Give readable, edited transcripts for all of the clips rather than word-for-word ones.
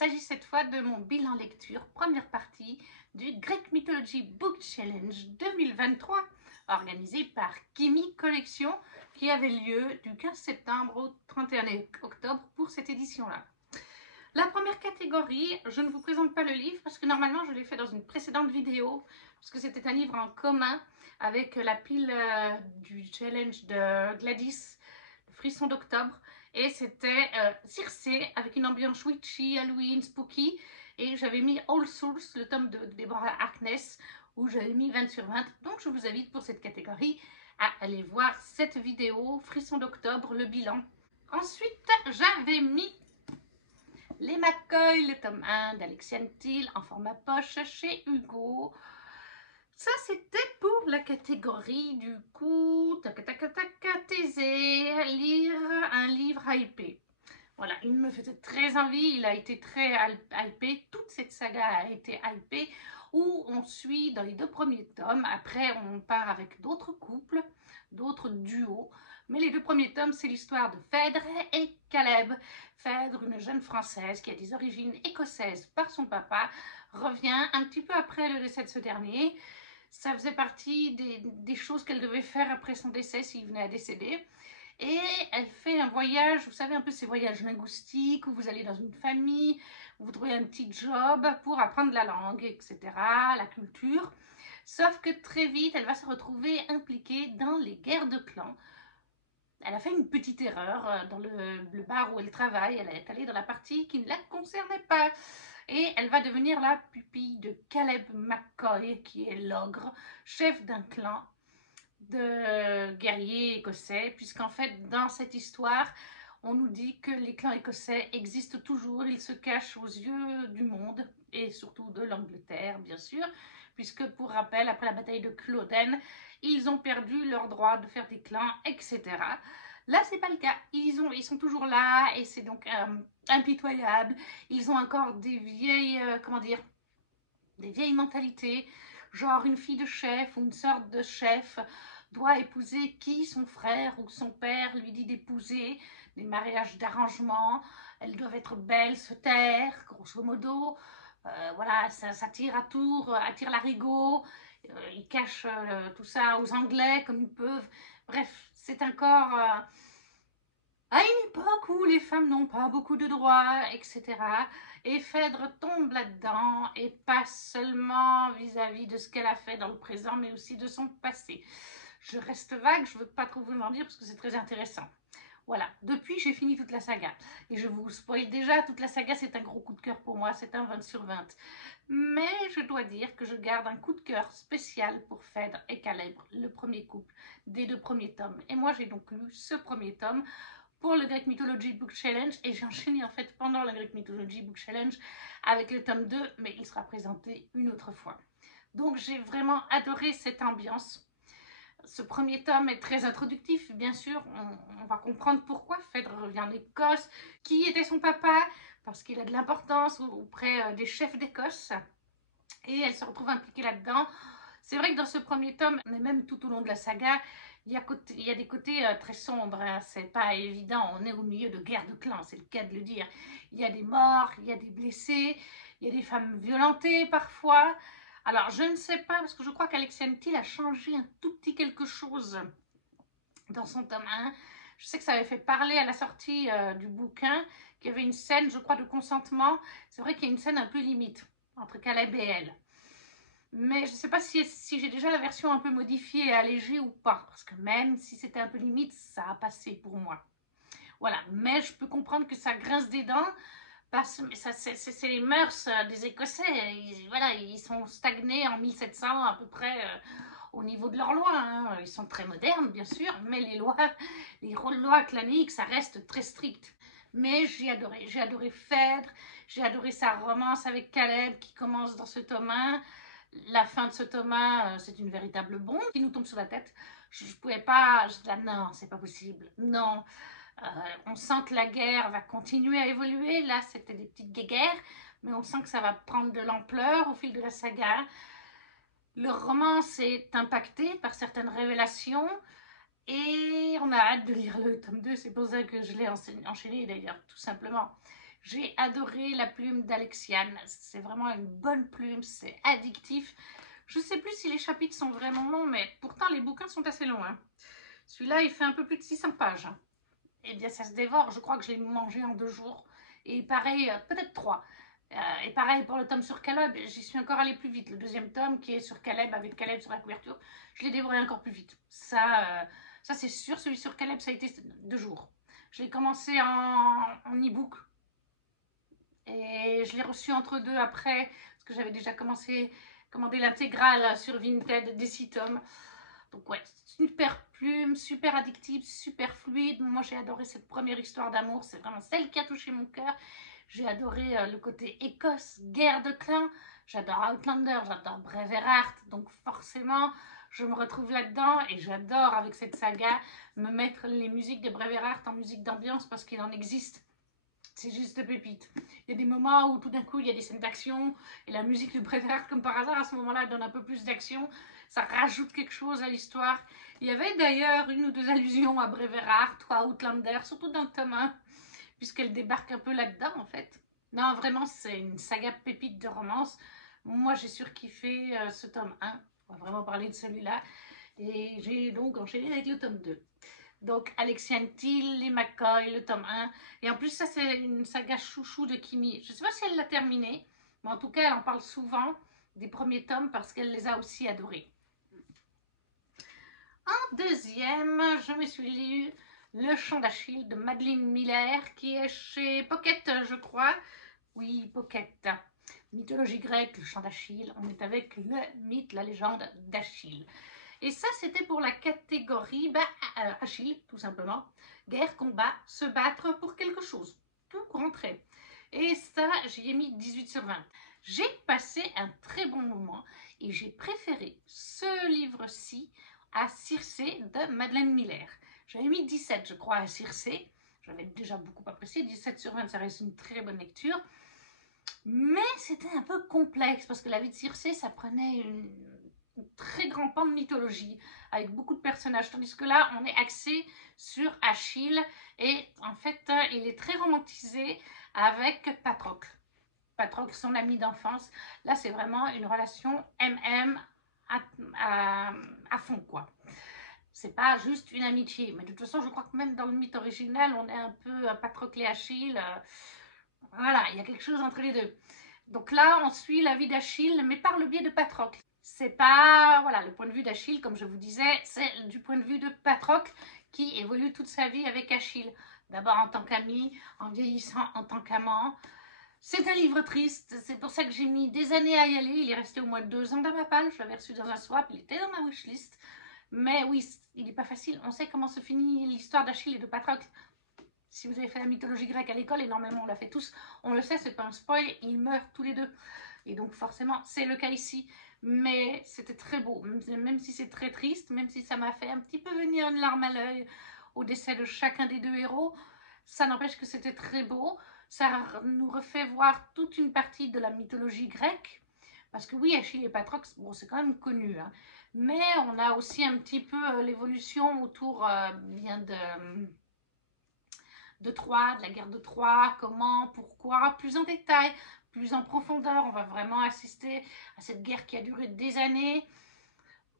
s'agit cette fois de mon bilan lecture, première partie du Greek Mythology Book Challenge 2023, organisé par Kimi Collection, qui avait lieu du 15 septembre au 31 octobre pour cette édition-là. La première catégorie, je ne vous présente pas le livre parce que normalement je l'ai fait dans une précédente vidéo, parce que c'était un livre en commun avec la pile du challenge de Gladys, le frisson d'octobre, et c'était Circé avec une ambiance witchy, Halloween, spooky, et j'avais mis All Souls, le tome de Deborah Harkness, où j'avais mis 20 sur 20, donc je vous invite pour cette catégorie à aller voir cette vidéo, frisson d'octobre, le bilan. Ensuite, j'avais mis Les McCoy, le tome 1 d'Alexiane Thiel en format poche chez Hugo. Ça, c'était pour la catégorie du coup, thésée, lire un livre hypé. Voilà, il me faisait très envie, il a été très hypé, toute cette saga a été hypée, où on suit dans les 2 premiers tomes, après on part avec d'autres couples, d'autres duos, mais les 2 premiers tomes, c'est l'histoire de Phèdre et Caleb. Phèdre, une jeune Française qui a des origines écossaises par son papa, revient un petit peu après le décès de ce dernier. Ça faisait partie des choses qu'elle devait faire après son décès s'il venait à décéder. Et elle fait un voyage, vous savez, un peu ces voyages linguistiques où vous allez dans une famille, où vous trouvez un petit job pour apprendre la langue, etc., la culture. Sauf que très vite, elle va se retrouver impliquée dans les guerres de clans. Elle a fait une petite erreur dans le bar où elle travaille. Elle est allée dans la partie qui ne la concernait pas. Et elle va devenir la pupille de Caleb McCoy, qui est l'ogre, chef d'un clan de guerriers écossais, puisqu'en fait, dans cette histoire, on nous dit que les clans écossais existent toujours, ils se cachent aux yeux du monde, et surtout de l'Angleterre, bien sûr, puisque, pour rappel, après la bataille de Culloden, ils ont perdu leur droit de faire des clans, etc. Là, c'est pas le cas. Ils sont toujours là, et c'est donc impitoyable. Ils ont encore des vieilles, des vieilles mentalités, genre une fille de chef ou une sorte de chef doit épouser qui son frère ou son père lui dit d'épouser, des mariages d'arrangement, elles doivent être belles, se taire, grosso modo, voilà, ça tire à tour, attire l'arigot, ils cachent tout ça aux Anglais comme ils peuvent, bref, c'est encore à une époque où les femmes n'ont pas beaucoup de droits, etc. Et Phèdre tombe là-dedans, et pas seulement vis-à-vis de ce qu'elle a fait dans le présent, mais aussi de son passé. Je reste vague, je ne veux pas trop vous en dire parce que c'est très intéressant. Voilà, depuis j'ai fini toute la saga. Et je vous spoil déjà, toute la saga c'est un gros coup de cœur pour moi, c'est un 20 sur 20. Mais je dois dire que je garde un coup de cœur spécial pour Phèdre et Caleb, le premier couple des 2 premiers tomes. Et moi j'ai donc lu ce premier tome pour le Greek Mythology Book Challenge, et j'ai enchaîné en fait pendant le Greek Mythology Book Challenge avec le tome 2, mais il sera présenté une autre fois. Donc j'ai vraiment adoré cette ambiance. Ce premier tome est très introductif, bien sûr, on va comprendre pourquoi Phèdre revient en Écosse, qui était son papa, parce qu'il a de l'importance auprès des chefs d'Écosse, et elle se retrouve impliquée là-dedans. C'est vrai que dans ce premier tome, mais même tout au long de la saga, il y a des côtés très sombres, hein. C'est pas évident, on est au milieu de guerres de clans, c'est le cas de le dire. Il y a des morts, il y a des blessés, il y a des femmes violentées parfois. Alors je ne sais pas, parce que je crois qu'Alexiane Thiel a changé un tout petit quelque chose dans son tome 1. Je sais que ça avait fait parler à la sortie du bouquin, qu'il y avait une scène, je crois, de consentement. C'est vrai qu'il y a une scène un peu limite entre Caleb et elle. Mais je ne sais pas si j'ai déjà la version un peu modifiée et allégée ou pas, parce que même si c'était un peu limite, ça a passé pour moi. Voilà, mais je peux comprendre que ça grince des dents, parce que c'est les mœurs des Écossais. Voilà, ils sont stagnés en 1700 à peu près au niveau de leurs lois, hein. Ils sont très modernes, bien sûr, mais les lois claniques, ça reste très strict. Mais j'ai adoré Phèdre, j'ai adoré sa romance avec Caleb qui commence dans ce tome 1. La fin de ce tome 1, c'est une véritable bombe qui nous tombe sur la tête. Je ne pouvais pas, je disais, non, c'est pas possible, non. On sent que la guerre va continuer à évoluer. Là, c'était des petites guéguerres, mais on sent que ça va prendre de l'ampleur au fil de la saga. Le roman est impacté par certaines révélations, et on a hâte de lire le tome 2. C'est pour ça que je l'ai enchaîné d'ailleurs, tout simplement. J'ai adoré la plume d'Alexiane. C'est vraiment une bonne plume, c'est addictif. Je ne sais plus si les chapitres sont vraiment longs, mais pourtant les bouquins sont assez longs. Hein. Celui-là, il fait un peu plus de 600 pages. Eh bien, ça se dévore. Je crois que je l'ai mangé en 2 jours. Et pareil, peut-être 3. Et pareil pour le tome sur Caleb, j'y suis encore allée plus vite. Le deuxième tome qui est sur Caleb, avec Caleb sur la couverture, je l'ai dévoré encore plus vite. Ça c'est sûr. Celui sur Caleb, ça a été 2 jours. Je l'ai commencé en e-book. Et je l'ai reçu entre deux après, parce que j'avais déjà commandé l'intégrale sur Vinted des 6 tomes. Donc ouais, super plume, super addictive, super fluide. Moi j'ai adoré cette première histoire d'amour, c'est vraiment celle qui a touché mon cœur. J'ai adoré le côté Écosse, guerre de clans. J'adore Outlander, j'adore Braveheart. Donc forcément, je me retrouve là-dedans et j'adore avec cette saga me mettre les musiques de Braveheart en musique d'ambiance parce qu'il en existe. C'est juste pépite. Il y a des moments où tout d'un coup il y a des scènes d'action et la musique de Braveheart, comme par hasard, à ce moment-là, donne un peu plus d'action. Ça rajoute quelque chose à l'histoire. Il y avait d'ailleurs 1 ou 2 allusions à Braveheart ou à Outlander, surtout dans le tome 1, puisqu'elle débarque un peu là-dedans en fait. Non, vraiment, c'est une saga pépite de romance. Moi, j'ai surkiffé ce tome 1. On va vraiment parler de celui-là. Et j'ai donc enchaîné avec le tome 2. Donc, Alexiane Thiel, les McCoy, le tome 1. Et en plus, ça, c'est une saga chouchou de Kimi. Je ne sais pas si elle l'a terminée, mais en tout cas, elle en parle souvent des premiers tomes parce qu'elle les a aussi adorés. En deuxième, je me suis lu Le Chant d'Achille de Madeline Miller, qui est chez Pocket, je crois. Oui, Pocket. Mythologie grecque, le chant d'Achille. On est avec le mythe, la légende d'Achille. Et ça, c'était pour la catégorie Achille, tout simplement. Guerre, combat, se battre pour quelque chose. Tout rentrait. Et ça, j'y ai mis 18 sur 20. J'ai passé un très bon moment et j'ai préféré ce livre-ci à Circé de Madeleine Miller. J'avais mis 17, je crois, à Circé. J'avais déjà beaucoup apprécié. 17 sur 20, ça reste une très bonne lecture. Mais c'était un peu complexe parce que la vie de Circé, ça prenait une très grand pan de mythologie avec beaucoup de personnages, tandis que là on est axé sur Achille et en fait il est très romantisé avec Patrocle. Patrocle, son ami d'enfance. Là c'est vraiment une relation MM à fond quoi. C'est pas juste une amitié, mais de toute façon je crois que même dans le mythe original on est un peu Patrocle et Achille. Voilà, il y a quelque chose entre les deux. Donc là on suit la vie d'Achille mais par le biais de Patrocle. C'est pas, voilà, le point de vue d'Achille, comme je vous disais, c'est du point de vue de Patrocle qui évolue toute sa vie avec Achille. D'abord en tant qu'ami, en vieillissant en tant qu'amant. C'est un livre triste, c'est pour ça que j'ai mis des années à y aller. Il est resté au moins 2 ans dans ma palle, je l'avais reçu dans un swap, il était dans ma wishlist. Mais oui, il n'est pas facile. On sait comment se finit l'histoire d'Achille et de Patrocle. Si vous avez fait la mythologie grecque à l'école, et normalement on l'a fait tous, on le sait, c'est pas un spoil, ils meurent tous les deux. Et donc forcément, c'est le cas ici. Mais c'était très beau, même si c'est très triste, même si ça m'a fait un petit peu venir une larme à l'œil au décès de chacun des 2 héros, ça n'empêche que c'était très beau. Ça nous refait voir toute une partie de la mythologie grecque. Parce que oui, Achille et Patrocle, bon, c'est quand même connu. Hein, mais on a aussi un petit peu l'évolution autour bien de Troie, de la guerre de Troie, comment, pourquoi, plus en détail, plus en profondeur. On va vraiment assister à cette guerre qui a duré des années.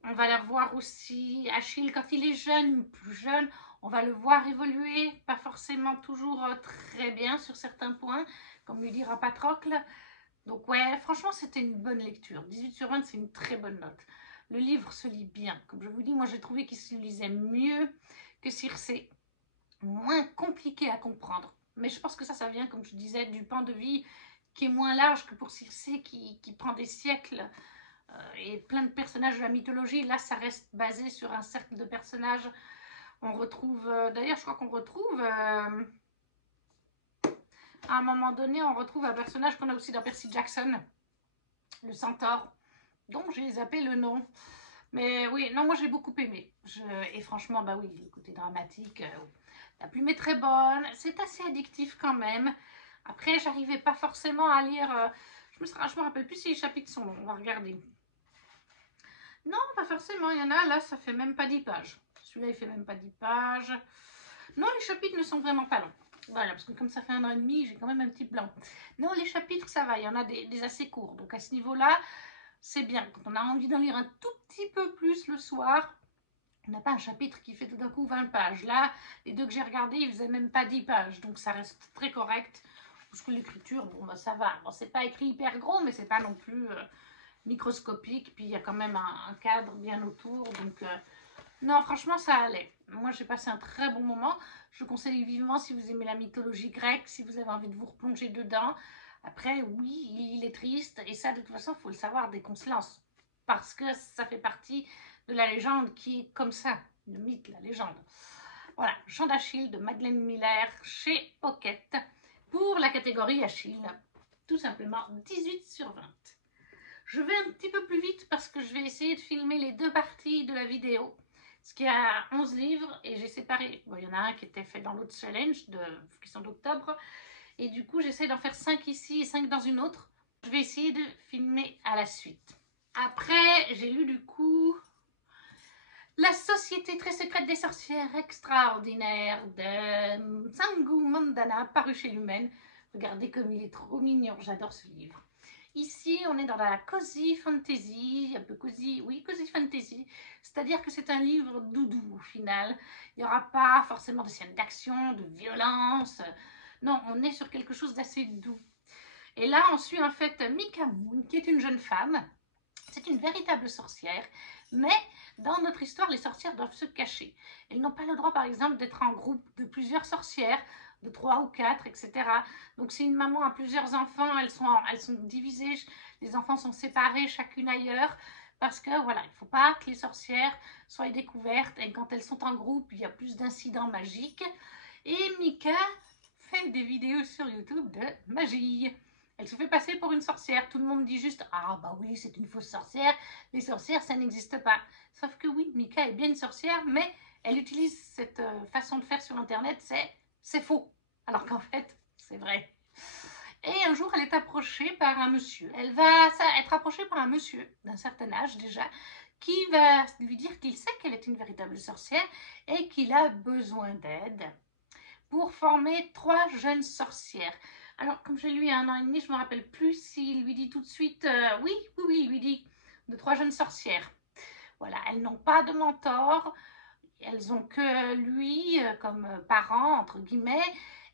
On va la voir aussi, Achille, quand il est jeune, plus jeune, on va le voir évoluer, pas forcément toujours très bien sur certains points, comme lui dira Patrocle. Donc ouais, franchement, c'était une bonne lecture. 18 sur 20, c'est une très bonne note. Le livre se lit bien. Comme je vous dis, moi, j'ai trouvé qu'il se lisait mieux que Circé. Moins compliqué à comprendre. Mais je pense que ça vient, comme je disais, du pan de vie qui est moins large que pour Circé, qui prend des siècles et plein de personnages de la mythologie. Là, ça reste basé sur un cercle de personnages. On retrouve, d'ailleurs, je crois qu'on retrouve, à un moment donné, on retrouve un personnage qu'on a aussi dans Percy Jackson, le centaure, dont j'ai zappé le nom. Mais oui, non, moi j'ai beaucoup aimé. Et franchement, bah oui, le côté dramatique, la plume est très bonne, c'est assez addictif quand même. Après, j'arrivais pas forcément à lire, je me rappelle plus si les chapitres sont longs, on va regarder. Non, pas forcément, il y en a, là, ça fait même pas 10 pages. Celui-là, il fait même pas 10 pages. Non, les chapitres ne sont vraiment pas longs. Voilà, parce que comme ça fait 1 an et demi, j'ai quand même un petit blanc. Non, les chapitres, ça va, il y en a des assez courts. Donc à ce niveau-là, c'est bien. Quand on a envie d'en lire un tout petit peu plus le soir, on n'a pas un chapitre qui fait tout d'un coup 20 pages. Là, les 2 que j'ai regardés, ils faisaient même pas 10 pages. Donc ça reste très correct. Parce que l'écriture, bon, bah, ça va. Bon, c'est pas écrit hyper gros, mais c'est pas non plus microscopique. Puis il y a quand même un cadre bien autour. Donc non, franchement, ça allait. Moi, j'ai passé un très bon moment. Je conseille vivement si vous aimez la mythologie grecque, si vous avez envie de vous replonger dedans. Après, oui, il est triste. Et ça, de toute façon, il faut le savoir dès qu'on se lance. Parce que ça fait partie de la légende qui est comme ça. Le mythe, la légende. Voilà, Chant d'Achille de Madeleine Miller chez Pocket pour la catégorie Achille. Tout simplement 18 sur 20. Je vais un petit peu plus vite parce que je vais essayer de filmer les 2 parties de la vidéo. Ce qui a 11 livres et j'ai séparé. Bon, il y en a un qui était fait dans l'autre challenge qui sont d'octobre. Et du coup, j'essaie d'en faire 5 ici et 5 dans une autre. Je vais essayer de filmer à la suite. Après, j'ai lu du coup La Société très secrète des sorcières extraordinaires de Sangu Mandana, paru chez Lumen. Regardez comme il est trop mignon, j'adore ce livre. Ici, on est dans la cozy fantasy, un peu cozy, oui, cozy fantasy, c'est-à-dire que c'est un livre doudou au final. Il n'y aura pas forcément de scènes d'action, de violence. Non, on est sur quelque chose d'assez doux. Et là, on suit en fait Mika Moon, qui est une jeune femme. C'est une véritable sorcière, mais dans notre histoire, les sorcières doivent se cacher. Elles n'ont pas le droit, par exemple, d'être en groupe de plusieurs sorcières, de 3 ou 4, etc. Donc si une maman a plusieurs enfants, elles sont divisées, les enfants sont séparés, chacune ailleurs, parce que voilà, il ne faut pas que les sorcières soient découvertes, et quand elles sont en groupe, il y a plus d'incidents magiques. Et Mika fait des vidéos sur YouTube de magie. Elle se fait passer pour une sorcière. Tout le monde dit juste « Ah bah oui, c'est une fausse sorcière. Les sorcières, ça n'existe pas. » Sauf que oui, Mika est bien une sorcière, mais elle utilise cette façon de faire sur Internet, c'est faux. Alors qu'en fait, c'est vrai. Et un jour, elle est approchée par un monsieur. Elle va être approchée par un monsieur d'un certain âge déjà, qui va lui dire qu'il sait qu'elle est une véritable sorcière et qu'il a besoin d'aide pour former 3 jeunes sorcières. Alors, comme j'ai lu il y a 1 an et demi, je ne me rappelle plus s'il lui dit tout de suite oui, il lui dit de 3 jeunes sorcières. Voilà, elles n'ont pas de mentor, elles ont que lui comme parent, entre guillemets,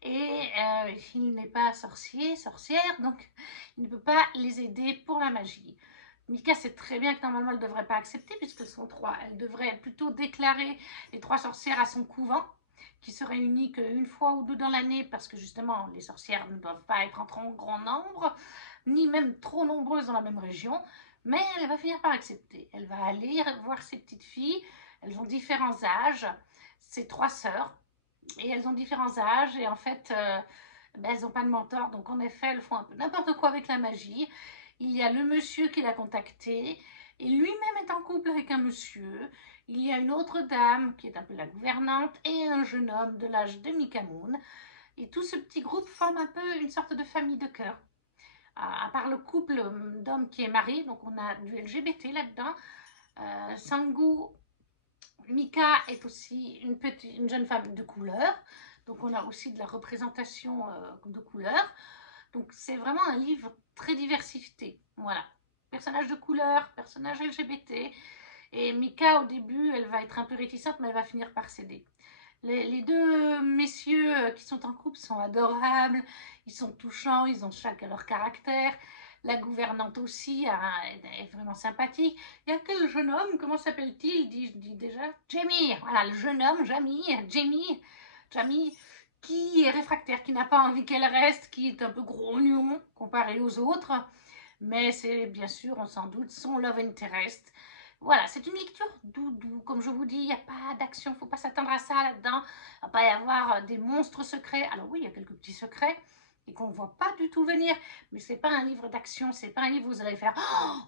et il n'est pas sorcière, donc il ne peut pas les aider pour la magie. Mika sait très bien que normalement elle ne devrait pas accepter puisqu'elles sont 3. Elle devrait plutôt déclarer les 3 sorcières à son couvent, qui se réunit qu'une fois ou 2 dans l'année parce que justement les sorcières ne doivent pas être en trop grand nombre, ni même trop nombreuses dans la même région, mais elle va finir par accepter. Elle va aller voir ses petites filles, elles ont différents âges, c'est 3 sœurs, et elles ont différents âges, et en fait, elles n'ont pas de mentor, donc en effet, elles font un peu n'importe quoi avec la magie. Il y a le monsieur qui l'a contacté, et lui-même est en couple avec un monsieur. Il y a une autre dame qui est un peu la gouvernante, et un jeune homme de l'âge de Mika Moon. Et tout ce petit groupe forme un peu une sorte de famille de cœur. À part le couple d'hommes qui est marié, donc on a du LGBT là-dedans. Sangu Mika est aussi une jeune femme de couleur, donc on a aussi de la représentation de couleur. Donc c'est vraiment un livre très diversifié. Voilà, personnages de couleur, personnages LGBT. Et Mika, au début, elle va être un peu réticente, mais elle va finir par céder. Les 2 messieurs qui sont en couple sont adorables, ils sont touchants, ils ont chacun leur caractère. La gouvernante aussi est vraiment sympathique. Il y a que le jeune homme, comment s'appelle-t-il, dit déjà Jamie, voilà, le jeune homme, Jamie, qui est réfractaire, qui n'a pas envie qu'elle reste, qui est un peu grognon comparé aux autres. Mais c'est bien sûr, on s'en doute, son love interest. Voilà, c'est une lecture doudou. Comme je vous dis, il n'y a pas d'action, il ne faut pas s'attendre à ça là-dedans. Il ne va pas y avoir des monstres secrets. Alors oui, il y a quelques petits secrets et qu'on ne voit pas du tout venir. Mais ce n'est pas un livre d'action, c'est pas un livre où vous allez faire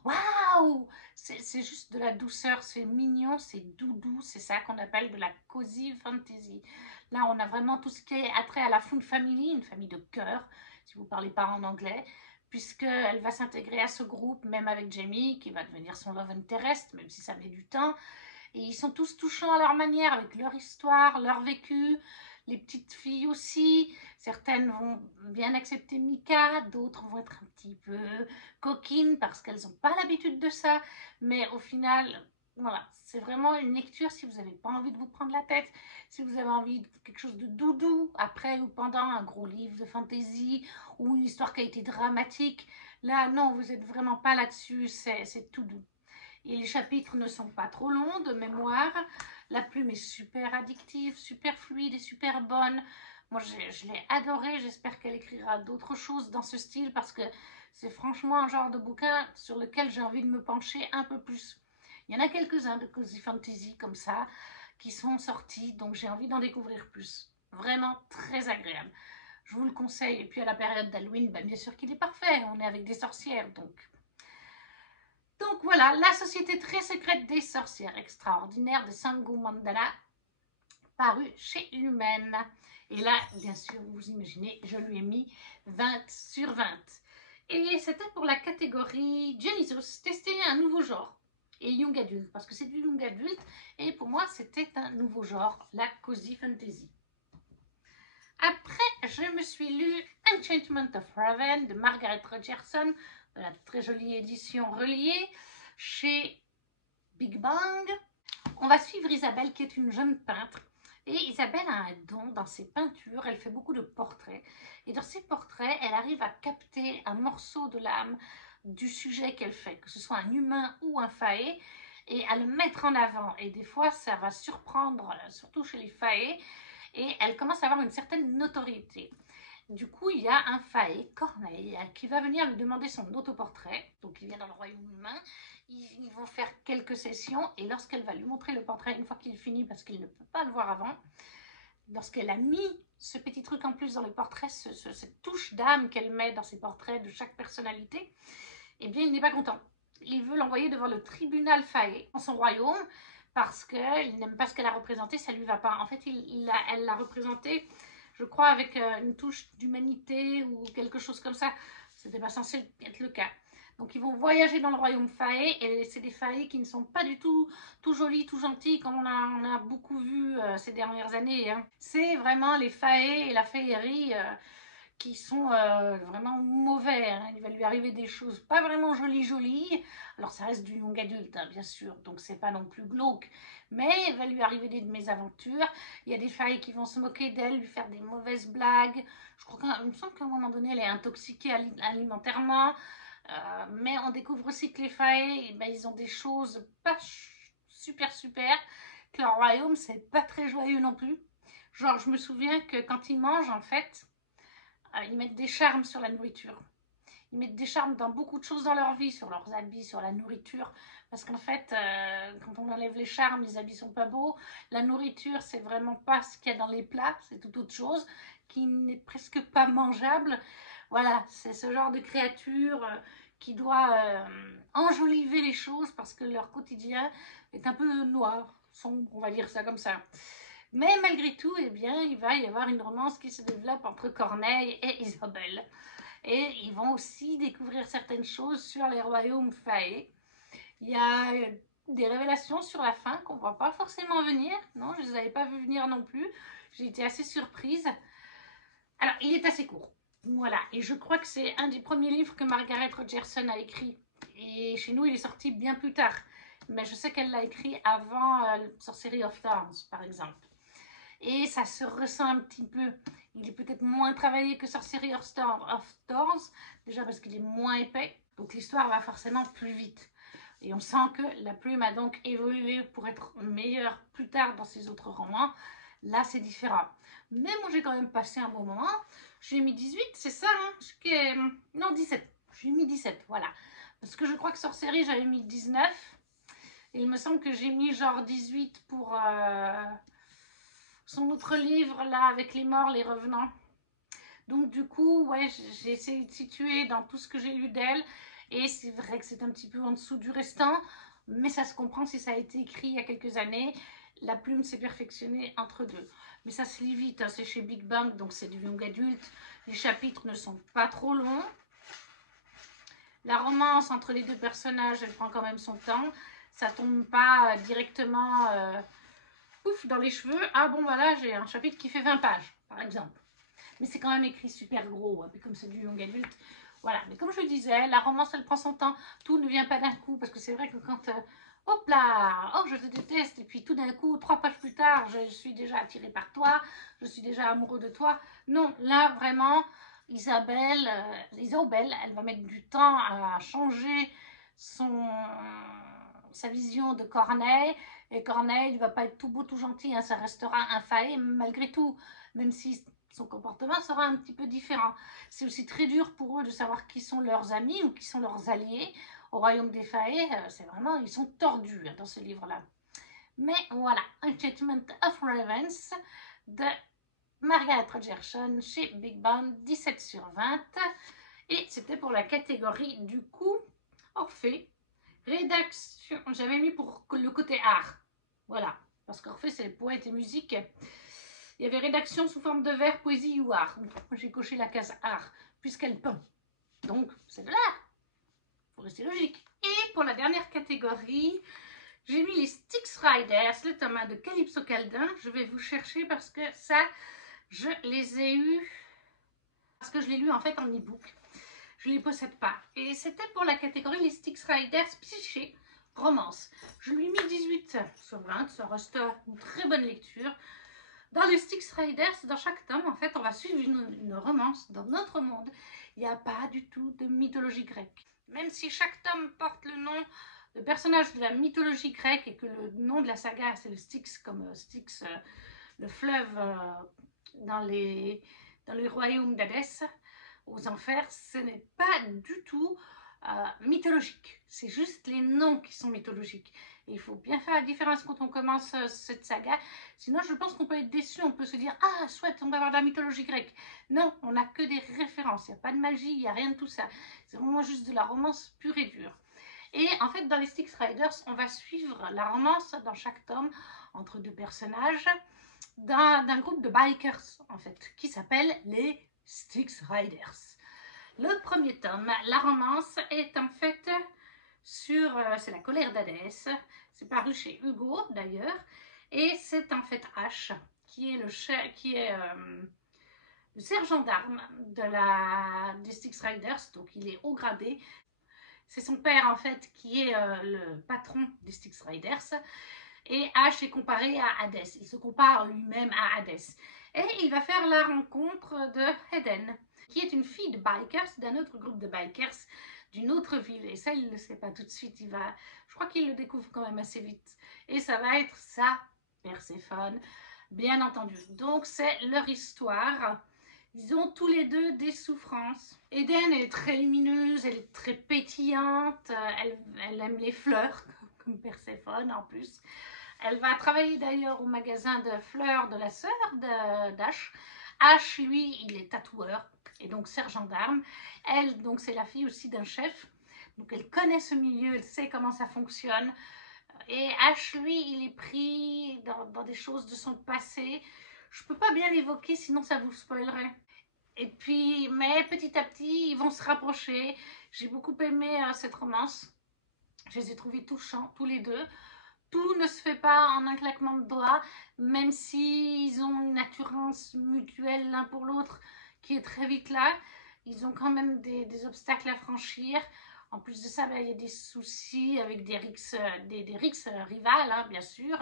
« Waouh !» C'est juste de la douceur, c'est mignon, c'est doudou. C'est ça qu'on appelle de la cozy fantasy. Là, on a vraiment tout ce qui est attrait à la Found Family, une famille de cœur, si vous ne parlez pas en anglais, puisqu'elle va s'intégrer à ce groupe, même avec Jamie, qui va devenir son love interest, même si ça met du temps. Et ils sont tous touchants à leur manière, avec leur histoire, leur vécu, les petites filles aussi. Certaines vont bien accepter Mika, d'autres vont être un petit peu coquines parce qu'elles n'ont pas l'habitude de ça. Mais au final, voilà, c'est vraiment une lecture si vous n'avez pas envie de vous prendre la tête, si vous avez envie de quelque chose de doudou après ou pendant un gros livre de fantasy ou une histoire qui a été dramatique. Là, non, vous n'êtes vraiment pas là-dessus, c'est tout doux. Et les chapitres ne sont pas trop longs de mémoire. La plume est super addictive, super fluide et super bonne. Moi, je l'ai adorée. J'espère qu'elle écrira d'autres choses dans ce style parce que c'est franchement un genre de bouquin sur lequel j'ai envie de me pencher un peu plus. Il y en a quelques-uns de Cozy Fantasy comme ça qui sont sortis, donc j'ai envie d'en découvrir plus. Vraiment très agréable. Je vous le conseille. Et puis à la période d'Halloween, ben bien sûr qu'il est parfait. On est avec des sorcières, donc voilà, La Société très secrète des sorcières extraordinaires de Sangu Mandala, paru chez Lumen. Et là, bien sûr, vous imaginez, je lui ai mis 20 sur 20. Et c'était pour la catégorie Dionysos, tester un nouveau genre. Et Young Adult, parce que c'est du Young Adult. Et pour moi, c'était un nouveau genre, la Cozy Fantasy. Après, je me suis lu Enchantment of Raven de Margaret Rogerson, de la très jolie édition reliée chez Big Bang. On va suivre Isabelle qui est une jeune peintre. Et Isabelle a un don dans ses peintures, elle fait beaucoup de portraits. Et dans ses portraits, elle arrive à capter un morceau de l'âme du sujet qu'elle fait, que ce soit un humain ou un faé, et à le mettre en avant. Et des fois, ça va surprendre, surtout chez les faés, et elle commence à avoir une certaine notoriété. Du coup, il y a un faé, Corneille, qui va venir lui demander son autoportrait. Donc, il vient dans le royaume humain. Ils vont faire quelques sessions. Et lorsqu'elle va lui montrer le portrait, une fois qu'il finit, parce qu'il ne peut pas le voir avant, lorsqu'elle a mis ce petit truc en plus dans le portrait, cette touche d'âme qu'elle met dans ses portraits de chaque personnalité, eh bien, il n'est pas content. Il veut l'envoyer devant le tribunal faé dans son royaume parce qu'il n'aime pas ce qu'elle a représenté, ça ne lui va pas. En fait, elle l'a représenté, je crois, avec une touche d'humanité ou quelque chose comme ça. Ce n'était pas censé être le cas. Donc, ils vont voyager dans le royaume faé et c'est des faés qui ne sont pas du tout jolis, tout gentils, comme on a beaucoup vu ces dernières années. Hein. C'est vraiment les faés et la féerie qui sont vraiment mauvais. Hein. Il va lui arriver des choses pas vraiment jolies. Alors ça reste du young adulte, hein, bien sûr, donc c'est pas non plus glauque. Mais il va lui arriver des mésaventures. Il y a des failles qui vont se moquer d'elle, lui faire des mauvaises blagues. Je crois qu'il me semble qu'à un moment donné, elle est intoxiquée alimentairement. Mais on découvre aussi que les failles, ben, ils ont des choses pas super, que leur royaume, c'est pas très joyeux non plus. Genre, je me souviens que quand ils mangent, en fait, ils mettent des charmes sur la nourriture. Ils mettent des charmes dans beaucoup de choses dans leur vie, sur leurs habits, sur la nourriture. Parce qu'en fait, quand on enlève les charmes, les habits sont pas beaux. La nourriture, c'est vraiment pas ce qu'il y a dans les plats, c'est tout autre chose qui n'est presque pas mangeable. Voilà, c'est ce genre de créature qui doit enjoliver les choses parce que leur quotidien est un peu noir, sombre, on va dire ça comme ça. Mais malgré tout, eh bien, il va y avoir une romance qui se développe entre Corneille et Isabelle. Et ils vont aussi découvrir certaines choses sur les royaumes faé. Il y a des révélations sur la fin qu'on ne voit pas forcément venir. Non, je ne les avais pas vu venir non plus. J'ai été assez surprise. Alors, il est assez court. Voilà, et je crois que c'est un des premiers livres que Margaret Rogerson a écrit. Et chez nous, il est sorti bien plus tard. Mais je sais qu'elle l'a écrit avant Sorcery of Thorns, par exemple. Et ça se ressent un petit peu. Il est peut-être moins travaillé que Sorcery of Thorns, déjà parce qu'il est moins épais. Donc l'histoire va forcément plus vite. Et on sent que la plume a donc évolué pour être meilleure plus tard dans ses autres romans. Là, c'est différent. Mais moi, j'ai quand même passé un bon moment. J'ai mis 18, c'est ça, hein? Non, 17. J'ai mis 17, voilà. Parce que je crois que Sorcery, j'avais mis 19. Et il me semble que j'ai mis genre 18 pour son autre livre, là, avec les morts, les revenants. Donc, du coup, ouais, j'ai essayé de situer dans tout ce que j'ai lu d'elle. Et c'est vrai que c'est un petit peu en dessous du restant. Mais ça se comprend si ça a été écrit il y a quelques années. La plume s'est perfectionnée entre deux. Mais ça se lit vite, hein, c'est chez Big Bang, donc c'est du young adulte. Les chapitres ne sont pas trop longs. La romance entre les deux personnages, elle prend quand même son temps. Ça tombe pas directement pouf, dans les cheveux. Ah bon, voilà, j'ai un chapitre qui fait 20 pages, par exemple. mais c'est quand même écrit super gros, hein, puis comme c'est du young adulte, voilà. Mais comme je le disais, la romance, elle prend son temps, tout ne vient pas d'un coup, parce que c'est vrai que quand, hop là, oh je te déteste, et puis tout d'un coup, 3 pages plus tard, je suis déjà attirée par toi, je suis déjà amoureux de toi, non, là vraiment, Isabelle, elle va mettre du temps à changer sa vision de Corneille, et Corneille ne va pas être tout beau, tout gentil, hein, ça restera un faillet malgré tout, même si son comportement sera un petit peu différent. C'est aussi très dur pour eux de savoir qui sont leurs amis ou qui sont leurs alliés. Au royaume des failles, c'est vraiment, ils sont tordus dans ce livre-là. Mais voilà, Enchantment of Ravens de Margaret Rogerson chez Big Band, 17/20. Et c'était pour la catégorie du coup Orphée. Rédaction, j'avais mis pour le côté art. Voilà, parce qu'Orphée c'est poète et musique. Il y avait rédaction sous forme de vers, poésie ou art. Moi j'ai coché la case art, puisqu'elle peint. Donc c'est de l'art. Faut rester logique. Et pour la dernière catégorie, j'ai mis les Styx Riders, le tome 1 de Calypso Caldin. Je vais vous chercher parce que ça, je les ai eus, parce que je l'ai lu en fait en e-book. Je ne les possède pas. Et c'était pour la catégorie les Styx Riders Psyché Romance. Je lui ai mis 18/20, ça reste une très bonne lecture. Dans les Styx Riders, dans chaque tome, en fait, on va suivre une romance dans notre monde. Il n'y a pas du tout de mythologie grecque. Même si chaque tome porte le nom de personnage de la mythologie grecque et que le nom de la saga, c'est le Styx, comme Styx, le fleuve dans les royaumes d'Hadès, aux enfers, ce n'est pas du tout mythologique. C'est juste les noms qui sont mythologiques. Et il faut bien faire la différence quand on commence cette saga. Sinon, je pense qu'on peut être déçu. On peut se dire, ah, soit on va avoir de la mythologie grecque. Non, on n'a que des références. Il n'y a pas de magie, il n'y a rien de tout ça. C'est vraiment juste de la romance pure et dure. Et en fait, dans les Styx Riders, on va suivre la romance dans chaque tome entre deux personnages d'un groupe de bikers, en fait, qui s'appelle les Styx Riders. Le premier tome, la romance, est en fait sur, c'est la colère d'Hadès, c'est paru chez Hugo d'ailleurs, et c'est en fait Ash qui est le sergent d'armes des Styx Riders, donc il est haut gradé. C'est son père en fait qui est le patron des Styx Riders, et Ash est comparé à Hadès, il se compare lui-même à Hadès. Et il va faire la rencontre de Eden, qui est une fille de bikers, d'un autre groupe de bikers, d'une autre ville. Et ça, il ne le sait pas tout de suite. Je crois qu'il le découvre quand même assez vite. Et ça va être sa Perséphone, bien entendu. Donc, c'est leur histoire. Ils ont tous les deux des souffrances. Eden, elle est très lumineuse, elle est très pétillante, elle aime les fleurs, comme Perséphone en plus. Elle va travailler d'ailleurs au magasin de fleurs de la sœur d'Ash. Ash, lui, il est tatoueur et donc sergent d'armes. Elle, donc, c'est la fille aussi d'un chef. Donc, elle connaît ce milieu, elle sait comment ça fonctionne. Et Ash, lui, il est pris dans des choses de son passé. Je ne peux pas bien l'évoquer, sinon ça vous spoilerait. Et puis, mais petit à petit, ils vont se rapprocher. J'ai beaucoup aimé cette romance. Je les ai trouvés touchants, tous les deux. Tout ne se fait pas en un claquement de doigts, même s'ils ont une attirance mutuelle l'un pour l'autre qui est très vite là. Ils ont quand même des obstacles à franchir. En plus de ça, ben, il y a des soucis avec des rixes rivales, hein, bien sûr.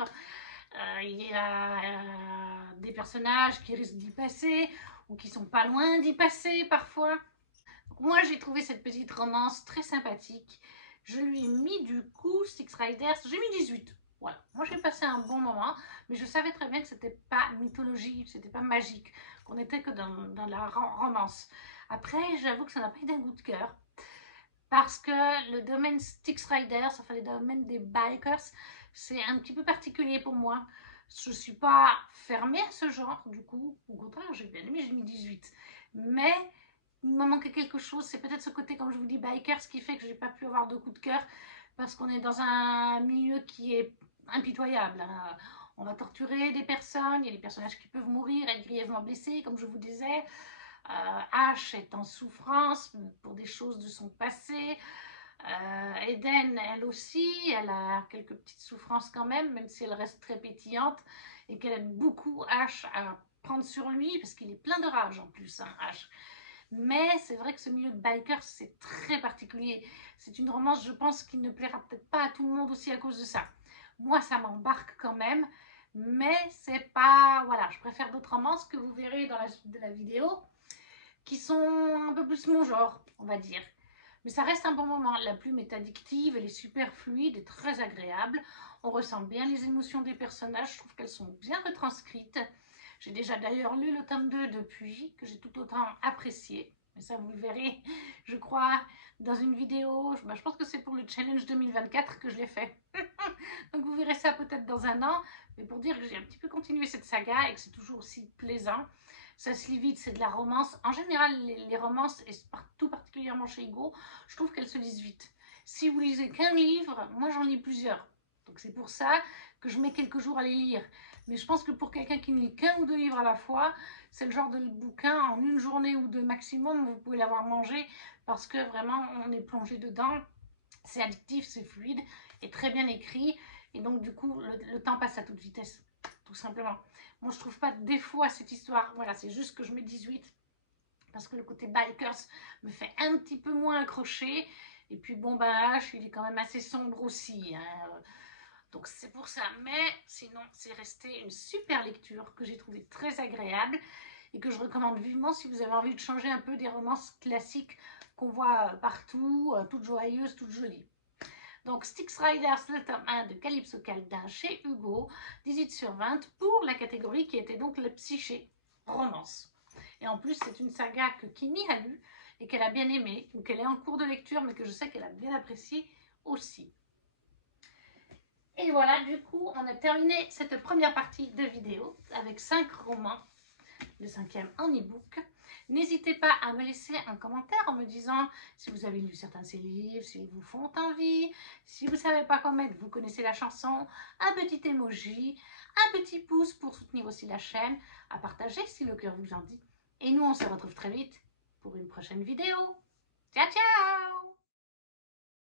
Il y a des personnages qui risquent d'y passer ou qui sont pas loin d'y passer parfois. Donc, moi, j'ai trouvé cette petite romance très sympathique. Je lui ai mis du coup Styx Riders, j'ai mis 18. Voilà, moi j'ai passé un bon moment, mais je savais très bien que c'était pas mythologie, c'était pas magique, qu'on était que dans la romance. Après, j'avoue que ça n'a pas été un goût de cœur, parce que le domaine Styx Riders, enfin le domaine des bikers, c'est un petit peu particulier pour moi. Je ne suis pas fermée à ce genre, du coup, au contraire, j'ai bien aimé, j'ai mis 18. Mais il me manquait quelque chose, c'est peut-être ce côté, comme je vous dis, bikers, qui fait que je n'ai pas pu avoir de coup de cœur, parce qu'on est dans un milieu qui est impitoyable. On va torturer des personnes, il y a des personnages qui peuvent mourir, être grièvement blessés, comme je vous disais. Ash est en souffrance pour des choses de son passé. Eden, elle aussi, elle a quelques petites souffrances quand même si elle reste très pétillante et qu'elle aide beaucoup Ash à prendre sur lui, parce qu'il est plein de rage en plus, hein, Ash. Mais c'est vrai que ce milieu de bikers, c'est très particulier. C'est une romance, je pense, qui ne plaira peut-être pas à tout le monde aussi à cause de ça. Moi, ça m'embarque quand même, mais c'est pas... Voilà, je préfère d'autres romances que vous verrez dans la suite de la vidéo, qui sont un peu plus mon genre, on va dire. Mais ça reste un bon moment. La plume est addictive, elle est super fluide et très agréable. On ressent bien les émotions des personnages, je trouve qu'elles sont bien retranscrites. J'ai déjà d'ailleurs lu le tome 2 depuis, que j'ai tout autant apprécié. Mais ça, vous le verrez, je crois, dans une vidéo. Je pense que c'est pour le challenge 2024 que je l'ai fait. Donc vous verrez ça peut-être dans un an. Mais pour dire que j'ai un petit peu continué cette saga et que c'est toujours aussi plaisant. Ça se lit vite, c'est de la romance. En général, les romances, et tout particulièrement chez Hugo, je trouve qu'elles se lisent vite. Si vous lisez qu'un livre, moi j'en lis plusieurs. Donc c'est pour ça que je mets quelques jours à les lire. Mais je pense que pour quelqu'un qui ne lit qu'un ou deux livres à la fois, c'est le genre de bouquin, en une journée ou deux maximum, vous pouvez l'avoir mangé parce que vraiment on est plongé dedans. C'est addictif, c'est fluide et très bien écrit. Et donc du coup, le temps passe à toute vitesse, tout simplement. Moi, je trouve pas de défaut à cette histoire. Voilà, c'est juste que je mets 18 parce que le côté bikers me fait un petit peu moins accrocher. Et puis bon, bah, H, il est quand même assez sombre aussi, hein. Donc c'est pour ça. Mais sinon, c'est resté une super lecture que j'ai trouvée très agréable et que je recommande vivement si vous avez envie de changer un peu des romances classiques qu'on voit partout, toutes joyeuses, toutes jolies. Donc Styx Riders, le tome 1 de Calypso Caldin chez Hugo, 18 sur 20 pour la catégorie qui était donc le psyché romance. Et en plus, c'est une saga que Kimi a lue et qu'elle a bien aimée, ou qu'elle est en cours de lecture, mais que je sais qu'elle a bien apprécié aussi. Et voilà, du coup, on a terminé cette première partie de vidéo avec 5 romans, le 5e en e-book. N'hésitez pas à me laisser un commentaire en me disant si vous avez lu certains de ces livres, s'ils vous font envie. Si vous ne savez pas quoi mettre, vous connaissez la chanson, un petit emoji, un petit pouce pour soutenir aussi la chaîne, à partager si le cœur vous en dit. Et nous, on se retrouve très vite pour une prochaine vidéo. Ciao, ciao!